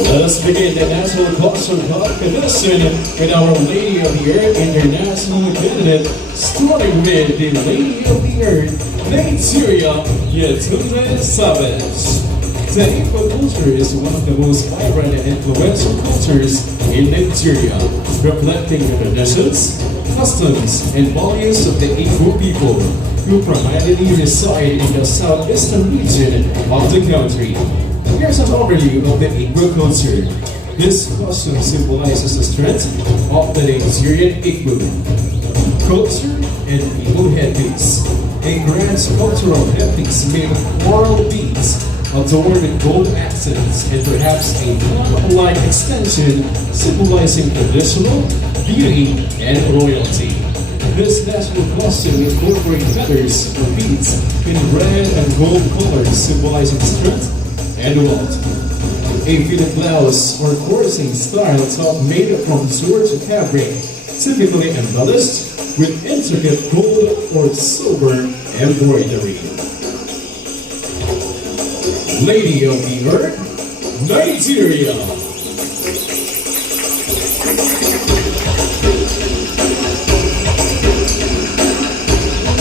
Let us begin the National Cultural Competition with our Lady of the Earth International candidate, starting with the Lady of the Earth, Nigeria, Yetunde Savage. The Igbo culture is one of the most vibrant and influential cultures in Nigeria, reflecting the traditions, customs, and values of the Igbo people, who primarily reside in the southeastern region of the country. Here's an overview of the Igbo culture. This costume symbolizes the strength of the Nigerian Igbo culture and Igbo headpiece. A grand sculptural headpiece made of coral beads, adorned with gold accents, and perhaps a flower-like extension symbolizing traditional beauty and royalty. This national costume incorporates feathers or beads in red and gold colors symbolizing strength and wealth. A fitted blouse or coursing style top made from George fabric, typically embellished with intricate gold or silver embroidery. Lady of the Earth, Nigeria.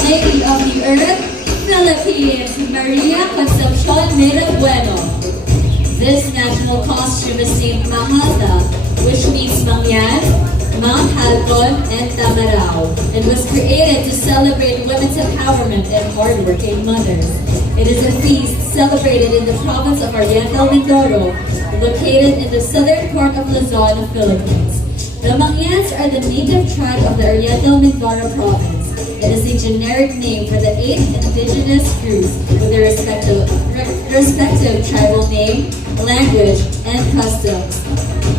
Lady of the Earth, Philippines, Maria Concepcion Mira Bueno. This national costume is named Mahata, which means Mangyan, Mount Halcon, and Tamarao, and was created to celebrate women's empowerment and hardworking mothers. It is a feast celebrated in the province of Oriental Mindoro, located in the southern part of Luzon, Philippines. The Mangyans are the native tribe of the Oriental Mindoro province. It is a generic name for the 8 indigenous groups with their respective tribal name, language, and customs.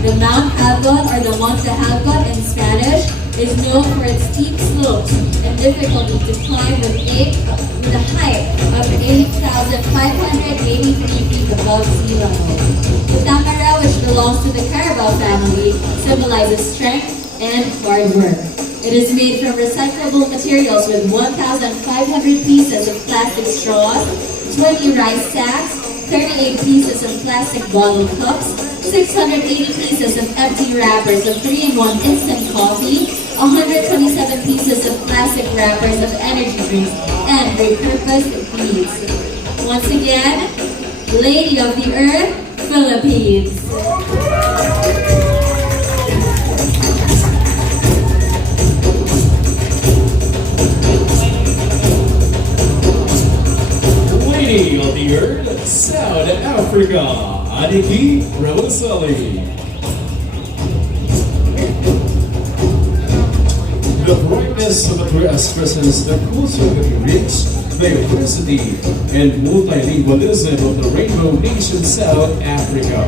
The Mount Halcon, or the Monte Halcon in Spanish, is known for its steep slopes and difficulty to climb with a height of 8,583 feet above sea level. The Tamarao, which belongs to the Carabao family, symbolizes strength and hard work. It is made from recyclable materials with 1,500 pieces of plastic straws, 20 rice sacks, 38 pieces of plastic bottle cups, 680 pieces of empty wrappers of 3-in-1 instant coffee, 127 pieces of plastic wrappers of energy drinks, and repurposed beads. Once again, Lady of the Earth, Philippines. Lady of the Earth, South Africa, Aniki Rosali. The brightness of the dress presents the culture of the rich, diversity, and multilingualism of the Rainbow Nation South Africa.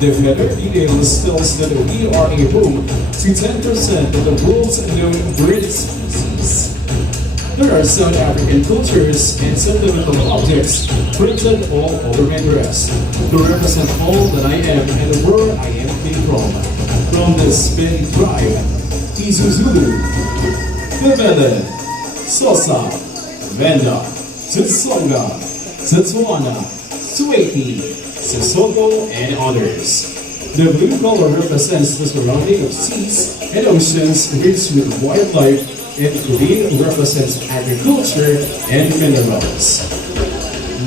The feather details tells that we are a home to 10% of the world's known bird species. There are South African cultures and sentimental objects printed all over my dress to represent all that I am and where I am came from. From the Speni tribe, Izuzulu, Bebele, Sosa, Venda, Tsonga, Setswana, Swati, Sesotho, and others. The blue color represents the surrounding of seas and oceans rich with wildlife, and green represents agriculture and minerals.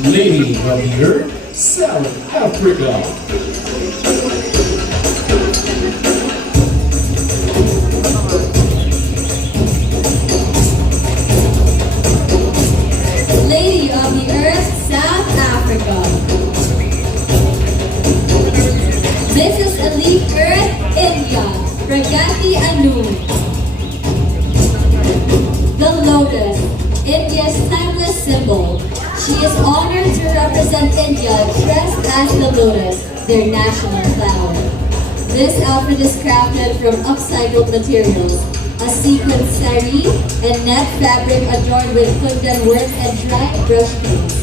Lady of the Earth, South Africa. Lady of the Earth, South Africa. This is Elite Earth, India, Pragati Anu. The lotus, India's timeless symbol. She is honored to represent India dressed as the lotus, their national flower. This outfit is crafted from upcycled materials, a sequined sari and net fabric adorned with kundan work and dried brush paints.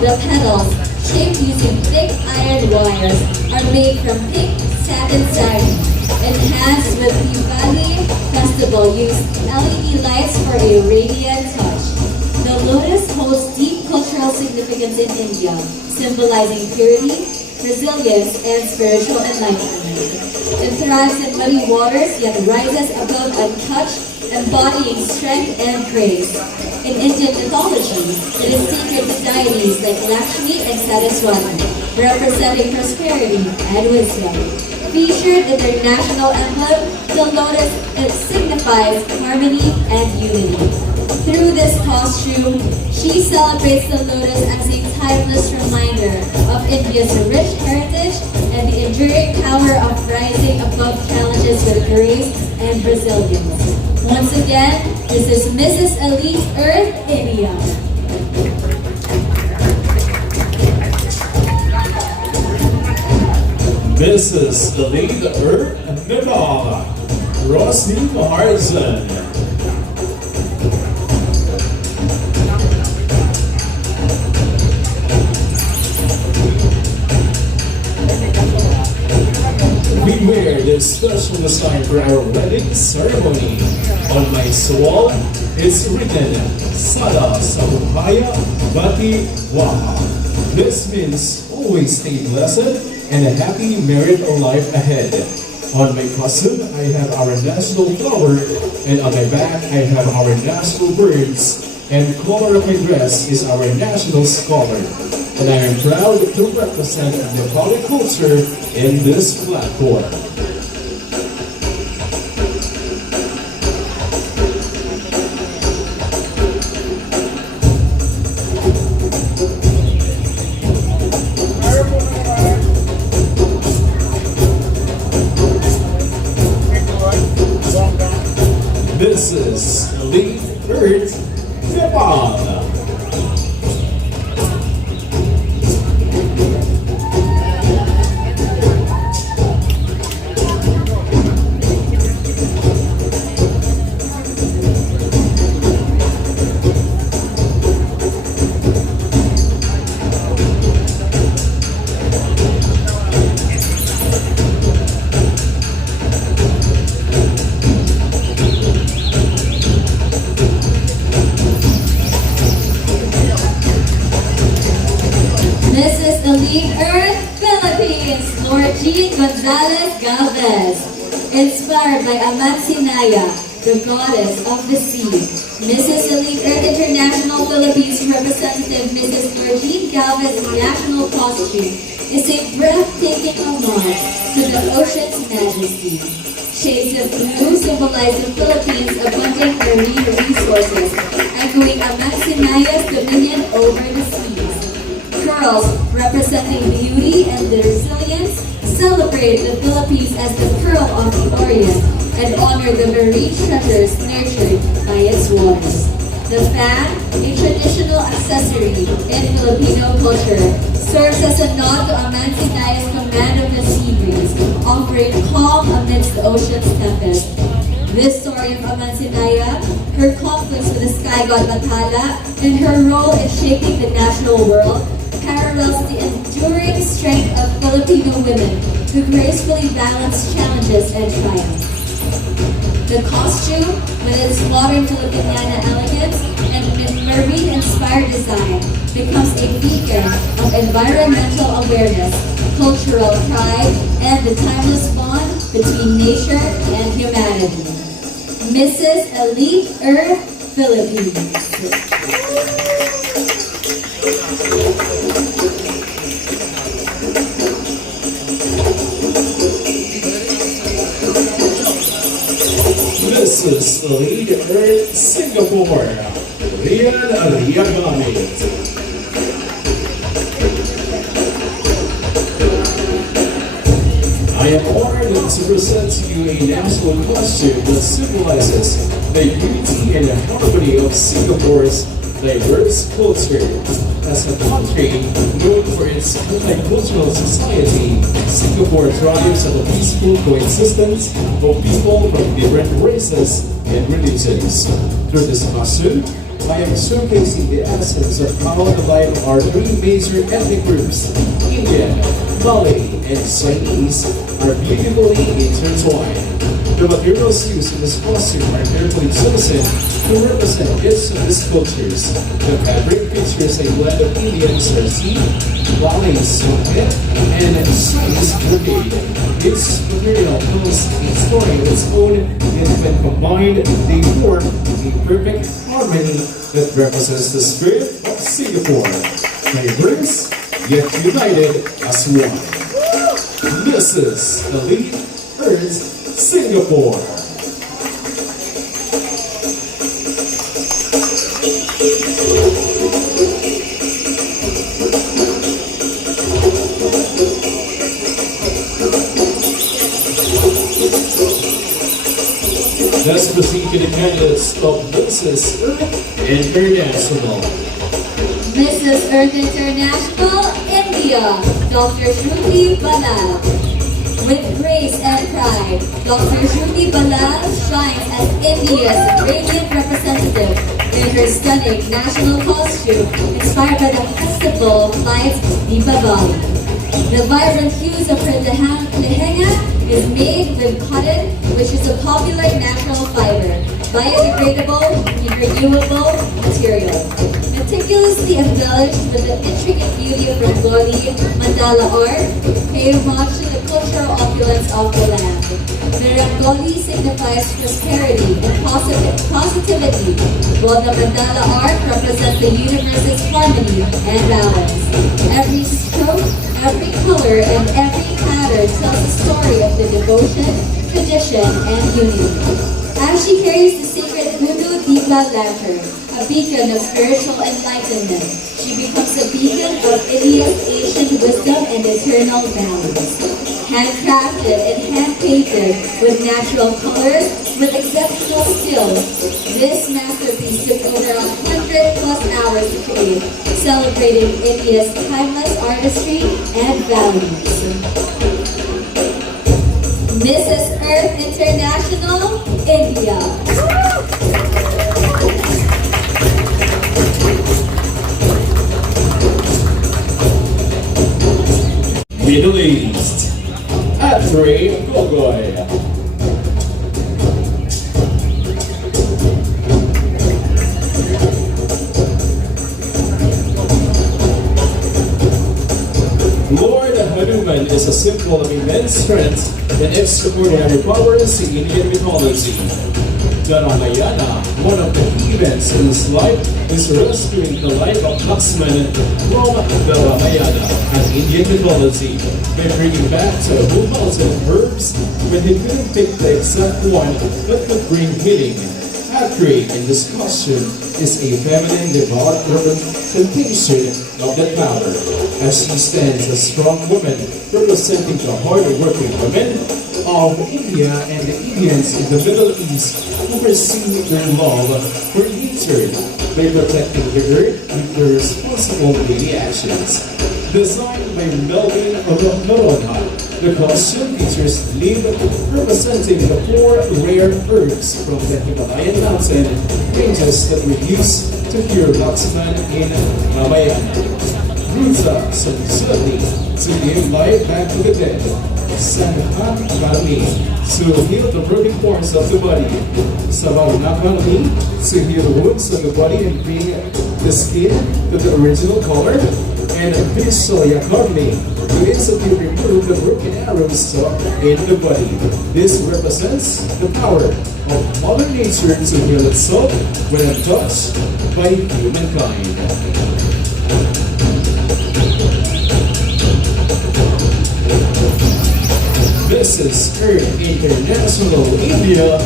The petals, shaped using thick iron wires, are made from pink satin sari, enhanced with Diwali festival used LED lights for a radiant touch. The lotus holds deep cultural significance in India, symbolizing purity, resilience, and spiritual enlightenment. It thrives in muddy waters, yet rises above untouched, embodying strength and grace. In Indian mythology, it is sacred to deities like Lakshmi and Saraswati, representing prosperity and wisdom. Featured in their national emblem, the lotus, it signifies harmony and unity. Through this costume, she celebrates the lotus as a timeless reminder of India's rich heritage and the enduring power of rising above challenges with grace and resilience. Once again, this is Mrs. Elite Earth, India. This is the lead Earth, Nepal, Rosny Marzan. We wear this special design for our wedding ceremony. On my sword, it's written Sada Samupaya Bati Waha. This means always stay blessed and a happy married life ahead. On my costume, I have our national flower, and on my back, I have our national birds, and color of my dress is our national scholar. And I am proud to represent Nepali culture in this platform. This is Elite Earth, Nepal. Elite Earth, Philippines, Lord Jean Gonzalez Galvez. Inspired by Amansinaya, the goddess of the sea. Mrs. Elite Earth International Philippines representative Mrs. Lord Jean Galvez's national costume is a breathtaking homage to the ocean's majesty. Shades of blue symbolize the Philippines' abundant marine resources, echoing Amansinaya's dominion over the seas. Pearls, representing beauty and resilience, celebrate the Philippines as the Pearl of the Orient and honor the marine treasures nurtured by its waters. The fan, a traditional accessory in Filipino culture, serves as a nod to Amansinaya's command of the sea breeze, offering calm amidst the ocean's tempest. This story of Amansinaya, her conflicts with the sky god Bathala, and her role in shaping the natural world, parallels the enduring strength of Filipino women who gracefully balance challenges and triumphs. The costume, with its modern Filipiniana elegance and marine-inspired design, becomes a beacon of environmental awareness, cultural pride, and the timeless bond between nature and humanity. Mrs. Elite Earth, Philippines. This is Elite Earth, Singapore, Rian Riagamit. I am honored to present to you a national costume that symbolizes the unity and harmony of Singapore's diverse culture. As a country known for its multicultural society, Singapore thrives on the peaceful coexistence of people from different races and religions. Through this costume, I am showcasing the essence of how the life of our three major ethnic groups, Indian, Malay, and Chinese, are beautifully intertwined. The materials used in this costume are carefully chosen to represent each of these cultures. The fabric features a blend of Indian sarsi, Balinese silk, and Chinese brocade. Each material tells a story of its own, and when combined, they form a perfect harmony that represents the spirit of Singapore. Diverse, yet united as one. This is Elite Earth Singapore. Let's proceed to the candidates of Mrs. Earth International. Mrs. Earth International, India, Dr. Shruti Balal. With grace and pride, Dr. Shruti Balal shines as India's radiant representative in her stunning national costume inspired by the festival lights Deepavali. The vibrant hues of her lehenga is made with cotton, which is a popular natural fiber, biodegradable, renewable material. Meticulously embellished with the intricate beauty of Rangoli mandala art, pay homage to the cultural opulence of the land. The Rangoli signifies prosperity and positivity, while the mandala art represents the universe's harmony and balance. Every stroke, every color, and every pattern tells the story of the devotion, tradition, and unity. As she carries the sacred Hindu Deepa lantern, a beacon of spiritual enlightenment, she becomes a beacon of India's ancient wisdom and eternal values. Handcrafted and hand-painted with natural colors with exceptional skill, this masterpiece took over 100+ hours to create, celebrating India's timeless artistry and values. Mrs. Earth International, India. Middle East, Atri Gogoy. Lord Hanuman is a symbol of immense strength and extraordinary powers in Indian mythology. The Ramayana, one of the events in his life, is rescuing the life of Lakshman from the Ramayana and Indian mythology by bringing back to a whole mountain of herbs when he couldn't pick the exact one that could bring healing. Atri in this costume is a feminine devout representation of that power, as she stands a strong woman representing the hard-working women of India and the Indians in the Middle East who pursue their love for nature by protecting the earth with their responsible daily actions. Designed by Melvin Noronha, the costume features leaf representing the 4 rare herbs from the Himalayan mountain ranges that were used to cure Lakshman in Ramayana. Ruta Sansati to give life back to the dead. Sangha Karmi to heal the broken parts of the body. Savarnakarmi to heal the wounds of the body and bring the skin to the original color. And Vishoya Karmi to instantly remove the broken arrows in the body. This represents the power of Mother Nature to heal itself when touched by humankind. This is Earth International, India,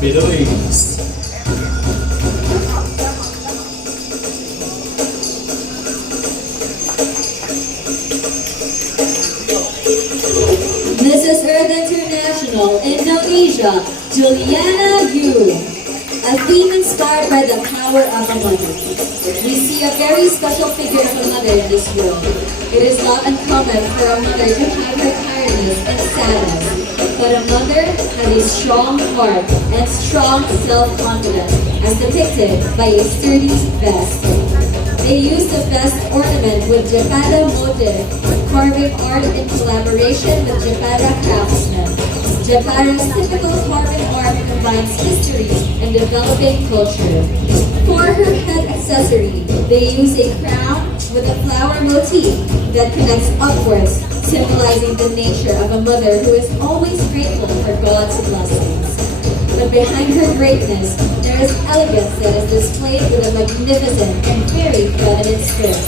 Middle East. Mrs. Earth International, Indonesia, Juliana Yu. A theme inspired by the power of a mother. We see a very special figure of a mother in this world. It is not uncommon for a mother to have her tiredness and sadness, but a mother has a strong heart and strong self-confidence, as depicted by a sturdy vest. They use the vest ornament with Japara motif, carving art in collaboration with Japara craftsmen. Jakarta's typical carbon art combines history and developing culture. For her head accessory, they use a crown with a flower motif that connects upwards, symbolizing the nature of a mother who is always grateful for God's blessings. But behind her greatness, there is elegance that is displayed with a magnificent and very feminine skirt.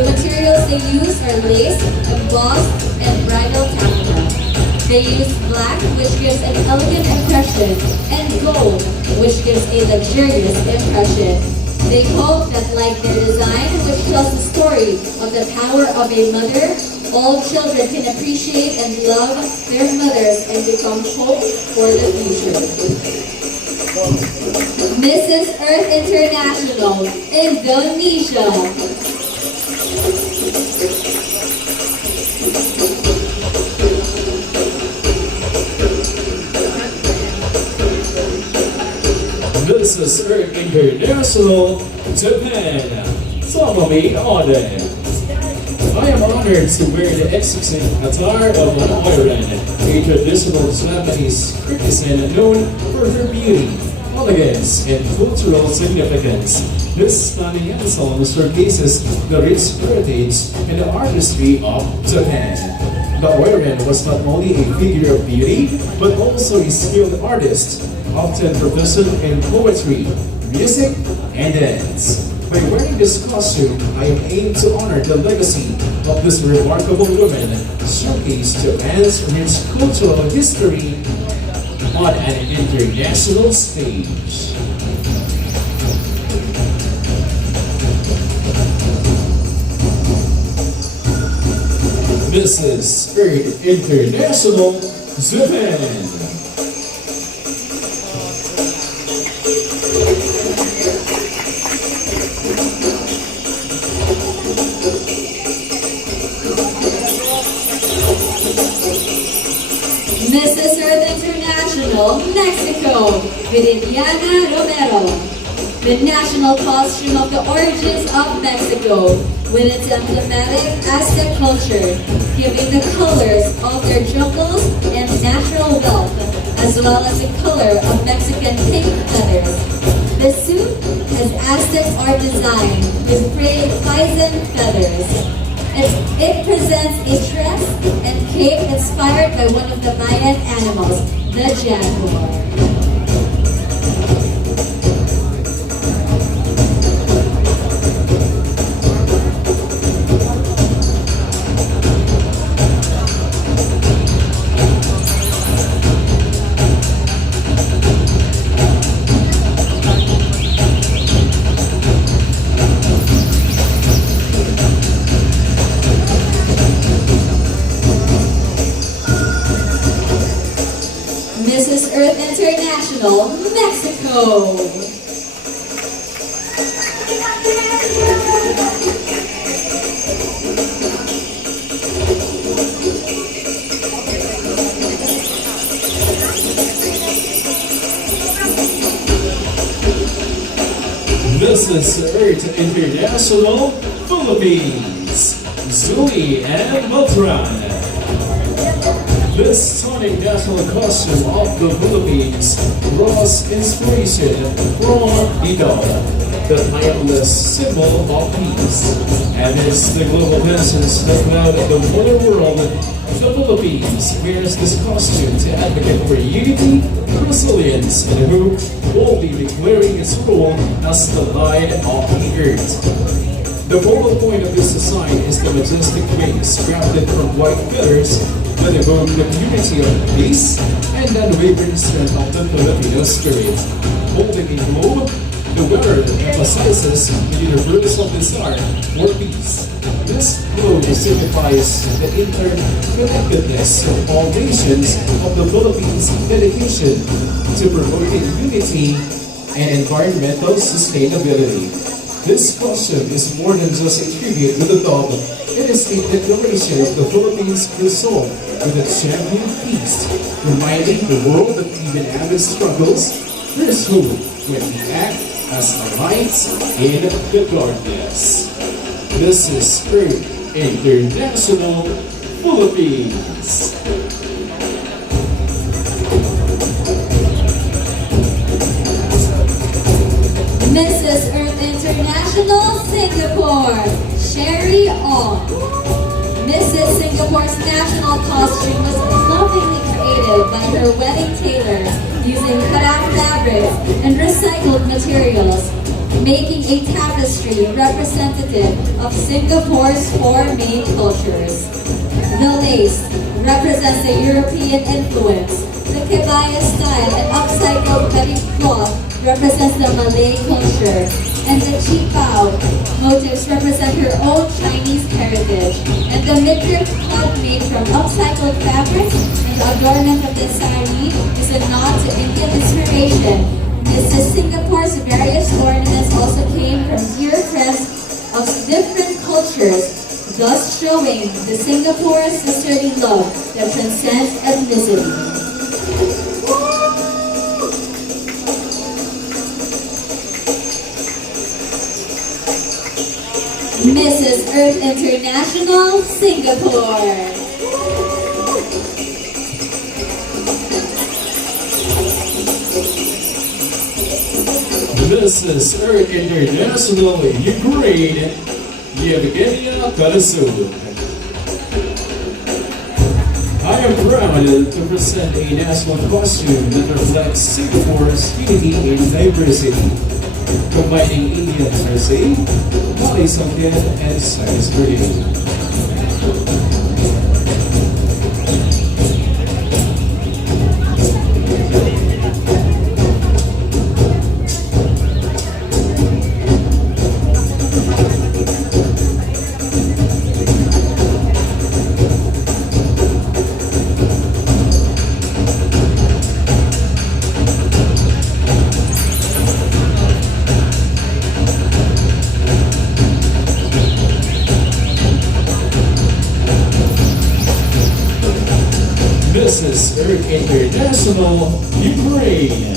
The materials they use are lace, embossed, and bridal taffeta. They use black, which gives an elegant impression, and gold, which gives a luxurious impression. They hope that, like their design, which tells the story of the power of a mother, all children can appreciate and love their mothers and become hope for the future. Mrs. Earth International, Indonesia. This is Earth International, Japan. Salome Auden. I am honored to wear the exquisite attire of an Iran, a traditional Japanese courtesan known for her beauty, elegance, and cultural significance. This stunning ensemble showcases the rich heritage and the artistry of Japan. The Iran was not only a figure of beauty, but also a skilled artist, often proficient in poetry, music, and dance. By wearing this costume, I aim to honor the legacy of this remarkable woman, showcase Japan's rich cultural history on an international stage. This is Earth International, Japan. Mrs. Earth International, Mexico, Viridiana Romero. The national costume of the origins of Mexico, with its emblematic Aztec culture, giving the colors of their jungles and natural wealth, as well as the color of Mexican pink feathers. The suit has Aztec art design with frayed bison feathers. It presents a dress and cape inspired by one of the Mayan animals, the jaguar. Mrs. Earth International, Mexico. This is Earth International, Philippines. Zuli and Beltran. This stunning national costume of the Philippines draws inspiration from Ito, the timeless symbol of peace. And it's the global message that throughout the whole world, the Philippines wears this costume to advocate for unity, resilience, and hope, boldly declaring its role as the light of the earth. The focal point of this design is the majestic wings crafted from white feathers that evoke the purity of peace and unwavering strength of the Filipino spirit. Holding a globe, the wearer emphasizes the universal desire for peace. This globe signifies the interconnectedness of all nations of the Philippines' dedication to promoting unity and environmental sustainability. This costume is more than just a tribute to the dog. It is a declaration of the Philippines' resolve with a champion peace, reminding the world that even amid struggles, there is hope when we act as a light in the darkness. This is Earth International, Philippines. Mrs. Earth International Singapore, Sherry Ong. Mrs. Singapore's national costume was lovingly created by her wedding tailor using cut-out fabrics and recycled materials, making a tapestry representative of Singapore's four main cultures. The lace represents the European influence. The kebaya style and upcycled wedding cloth represents the Malay culture. And the qipao motifs represent her own Chinese heritage. And the midriff cloth made from upcycled fabrics and the adornment of the sari is a nod to Indian inspiration. Mrs. Singapore's various ornaments also came from bureaucrats of different cultures, thus showing the Singapore's sisterly love that transcends ethnicity. Mrs. Earth International Singapore. Mrs. Earth International Ukraine, Yevgenia Karasuk. I am proud to present a national costume that reflects Singapore's unity and diversity, combining Indian jersey, body Zambian, and science creative. Mrs. Earth International Ukraine.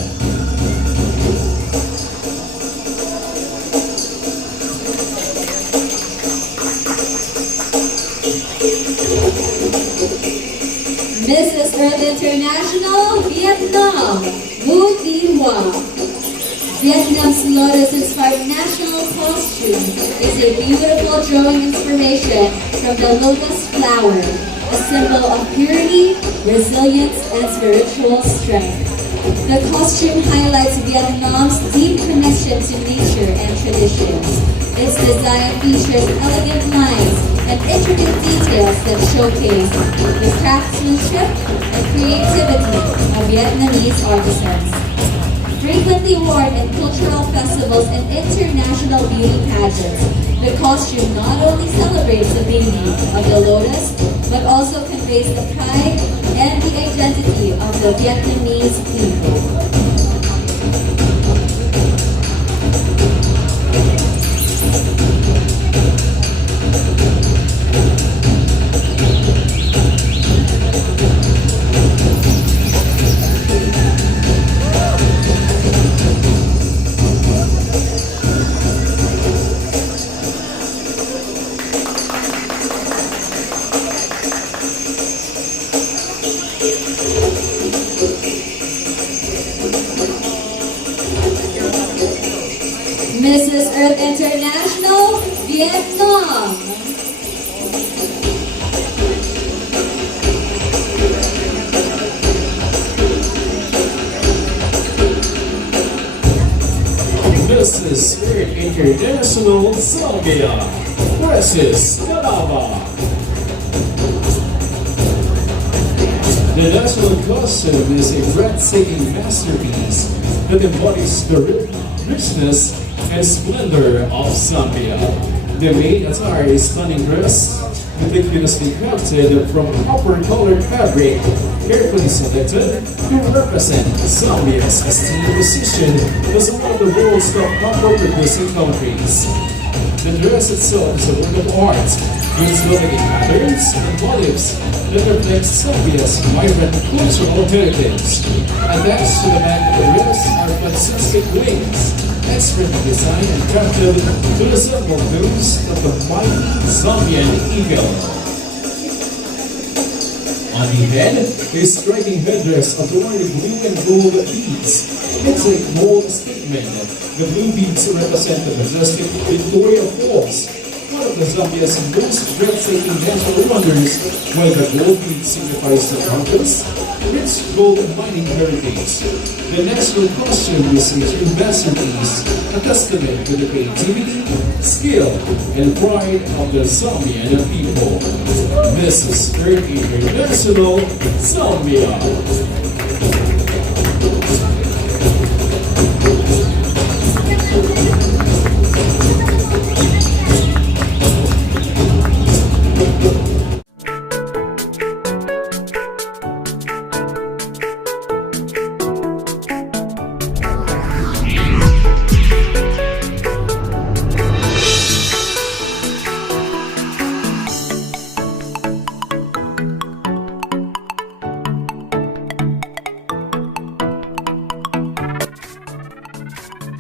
Mrs. Earth International Vietnam, Vu Thi Hoa. Vietnam's lotus-inspired national costume is a beautiful drawing inspiration from the lotus flower, a symbol of purity, resilience, and spiritual strength. The costume highlights Vietnam's deep connection to nature and traditions. Its design features elegant lines and intricate details that showcase the craftsmanship and creativity of Vietnamese artisans. Frequently worn in cultural festivals and international beauty pageants, the costume not only celebrates the beauty of the lotus, but also conveys the pride and the identity of the Vietnamese people. Mrs. Earth International, Vietnam. Mrs. Earth International Zambia, Precious Kalaba. The national costume is a breathtaking masterpiece that embodies the richness and splendor of Zambia. The main attire is stunning dress, meticulously crafted from copper-colored fabric, carefully selected to represent Zambia's esteemed position as one of the world's top copper-producing countries. The dress itself is a work of art, with its patterns and motifs that reflect Zambia's vibrant cultural heritage. Attached to the back of the dress are fantastic wings, expertly designed and crafted to resemble those of the mighty Zambian eagle. On the head, a striking headdress adorned with blue and gold beads It's a bold statement. The blue beads represent the majestic Victoria Falls, one of the Zambia's most breathtaking natural wonders, while the gold bead signifies the mountains, rich gold mining heritage. The national costume is a true masterpiece, a testament to the creativity, skill, and pride of the Zambian people. This is Earth International, Zambia.